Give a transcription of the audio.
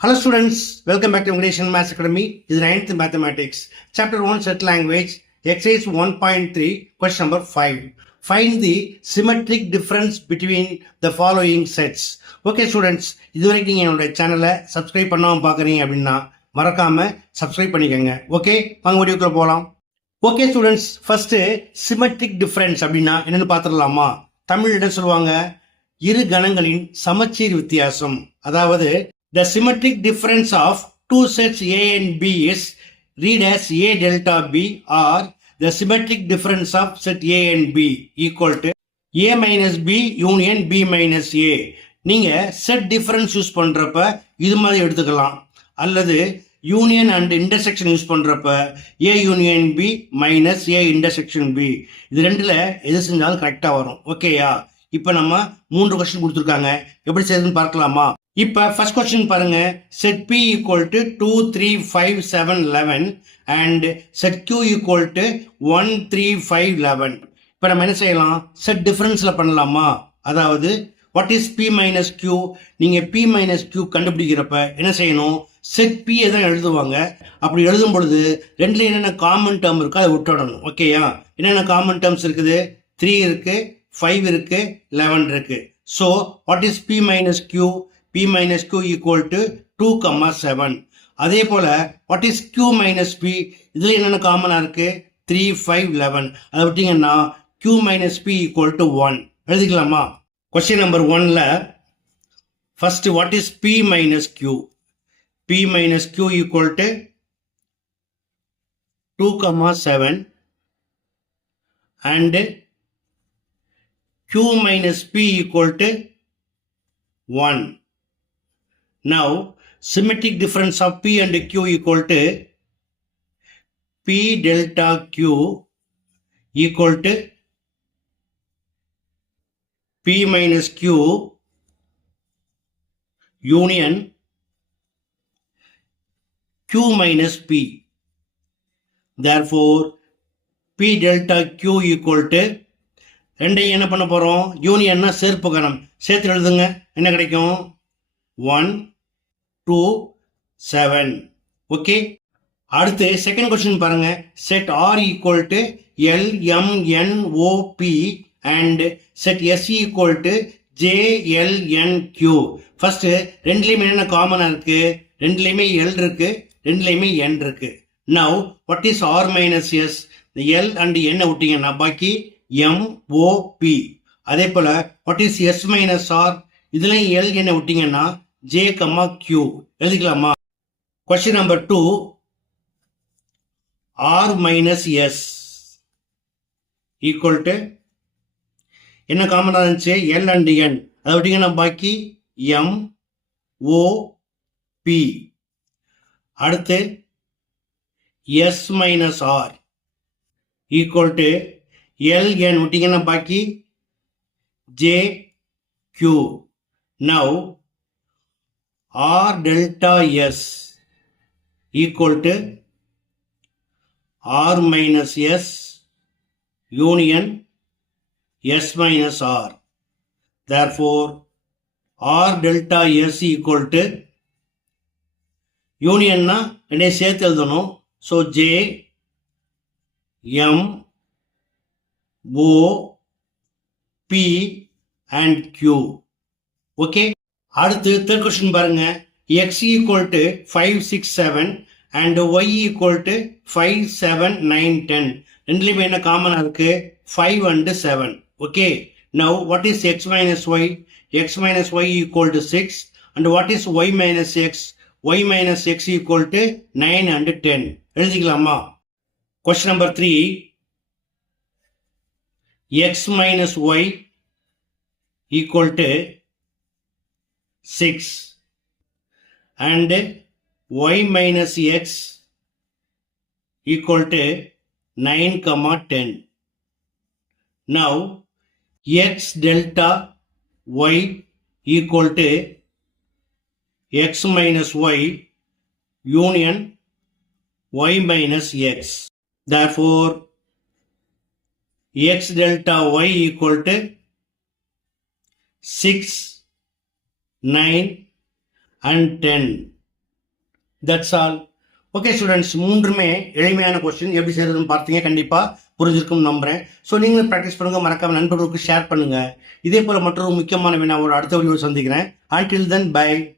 Hello students, welcome back to English and Maths Academy. This is 9th Mathematics. Chapter 1 Set Language, Exercise 1.3, question number 5. Find the symmetric difference between the following sets. Okay students, இதுவரைக்கும் நீங்கள் என்னோட சேனலை subscribe பண்ணாமல் பார்க்குறீங்க அப்படின்னா மறக்காமல் subscribe பண்ணிக்கோங்க. Okay, வாங்க வீடியோக்குள்ள போகலாம். Okay students, first symmetric difference அப்படின்னா என்னென்னு பார்த்துடலாமா? தமிழிடம் சொல்லுவாங்க இரு கணங்களின் சமச்சீர் வித்தியாசம். அதாவது the symmetric difference of two sets A and B is read as A delta B, or the symmetric difference of set A and B equal to A minus B union B minus A. நீங்க set difference use பண்றப்ப இது மாதிரி எடுத்துக்கலாம், அல்லது union and intersection use பண்றப்ப A union B minus A intersection B. இது ரெண்டுல எது செஞ்சாலும் கரெக்டா வரும். ஓகேயா? இப்ப நம்ம 3 கொஸ்டின் கொடுத்துருக்காங்க, எப்படி செய்யுதுன்னு பார்க்கலாமா? இப்ப ஃபர்ஸ்ட் கொஸ்டின் பாருங்க. Set P equal to 2 3 5 7 11 and set Q equal to 1 3 5 11. இப்ப நம்ம என்ன செய்யலாம்? செட் டிஃபரன்ஸ்ல பண்ணலாமா? அதாவது what is P minus Q? நீங்க P minus Q கண்டுபிடிக்கிறப்ப என்ன செய்யணும்? செட் P தான் எழுதுவாங்க. அப்படி எழுதும் பொழுது ரெண்டுல என்னென்ன காமன் டேர்ம் இருக்கோ அதை விட்டுடணும். ஓகேயா? என்னென்ன காமன் டேர்ம்ஸ் இருக்குது? 3 இருக்கு, 5 இருக்கு, 11 இருக்கு. So what is P minus Q? P minus Q equal to 2, 7. அதே போல what is Q minus P? இதுல என்னென்ன காமனா இருக்கு? 3, 5, 11. அதை விட்டீங்கன்னா Q minus P equal to 1. எழுதிக்கலாமா? கொஸ்டின் நம்பர் 1ல first what is P minus Q? P minus Q equal to 2, 7 and Q minus P equal to 1. Now, symmetric difference of P and Q equal to P delta Q equal to P minus Q union Q minus P. Therefore, P delta Q equal to ரெண்டையும் என்ன பண்ண போறோம்? யூனியன்னா சேர்ப்பு கணம். சேர்த்து எழுதுங்க, என்ன கிடைக்கும்? 1 2 7. ஓகே, அடுத்து செகண்ட் கொஸ்டின் பாருங்க. Set R equal to L M N O P and set S equal to J L N Q. First ரெண்டுலையுமே என்ன காமனா இருக்கு? ரெண்டுலையுமே எல் இருக்கு, ரெண்டுலையுமே என் இருக்கு. Now what is R minus S? L and N விட்டீங்கன்னா பாக்கி எம் ஓ பி. அதே போல what is S minus R? இதுலயும் எல் என்ன விட்டீங்கன்னா ஜே கம்மா கியூ. எழுதிக்கலாமா? Question number 2, R minus S equal to என்ன காமனா இருந்துச்சு? L and N. அதை விட்டீங்கன்னா பாக்கி எம் ஓ பி. அடுத்து S minus R equal to L N விட்டீங்கன்னா பாக்கி J Q. Now R delta S equal to R minus S union S minus R. Therefore, R delta S equal to union na என்னை சேர்த்து எழுதணும். So J M O P and Q. Okay. அடுத்து third question பாருங்க. x equal to 5 6 7 and y equal to 5 7 9 10. ரெண்டுலயுமே என்ன காமனா இருக்கு? 5 and 7. Okay, now what is x minus y? x minus y equal to 6 and what is y minus x? y minus x equal to 9 and 10. எழுதிக்கலாமா? Question number 3, x minus y equal to 6 and y minus x equal to 9, 10. Now x delta y equal to x minus y union y minus x. Therefore, x delta y equal to 6 9 and 10. That's all. Okay students, மூன்றுமே எளிமையான question. எப்படி செய்யறதுன்னு பார்த்தீங்க, கண்டிப்பாக புரிஞ்சிருக்கும் நம்புறேன். So நீங்களும் practice பண்ணுங்க, மறக்காம நண்பர்களுக்கு ஷேர் பண்ணுங்க. இதே போல மற்றொரு முக்கியமான வினாவோட அடுத்த வீடியோ சந்திக்கிறேன். Until then, bye.